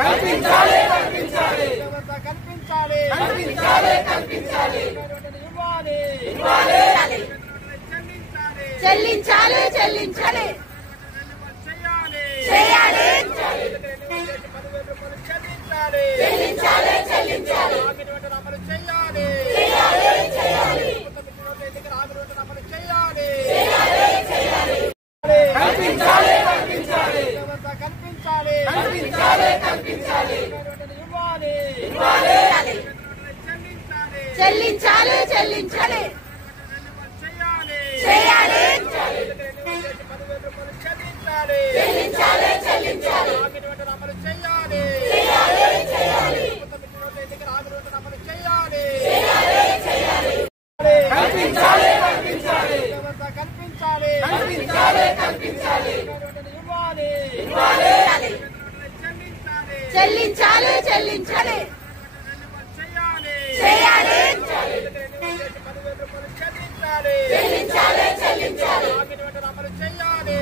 కల్పించాలి కల్పించాలి కల్పించాలి కల్పించాలి కల్పించాలి ఇవ్వాలి ఇవ్వాలి చెల్లించాలి చెల్లించాలి చేయాలి చెల్లించాలి చెల్లించాలి అమలు చేయాలి చేయాలి చేయాలి అమలు చేయాలి చేయాలి కల్పించాలి కల్పించాలి కల్పించాలి కల్పించాలి కల్పించాలి ఇవ్వాలి ఇవ్వాలి చెల్లించాలి చెల్లించాలి చేయాలి చెల్లించాలి చెల్లించాలి అమలు చేయాలి చేయాలి చేయాలి అమలు చేయాలి చేయాలి కల్పించాలి కల్పించాలి కల్పించాలి కల్పించాలి కల్పించాలి ఇవ్వాలి ఇవ్వాలి చెల్లించాలి చెల్లించాలి చేయాలి చెల్లించాలి చెల్లించాలి అమలు చేయాలి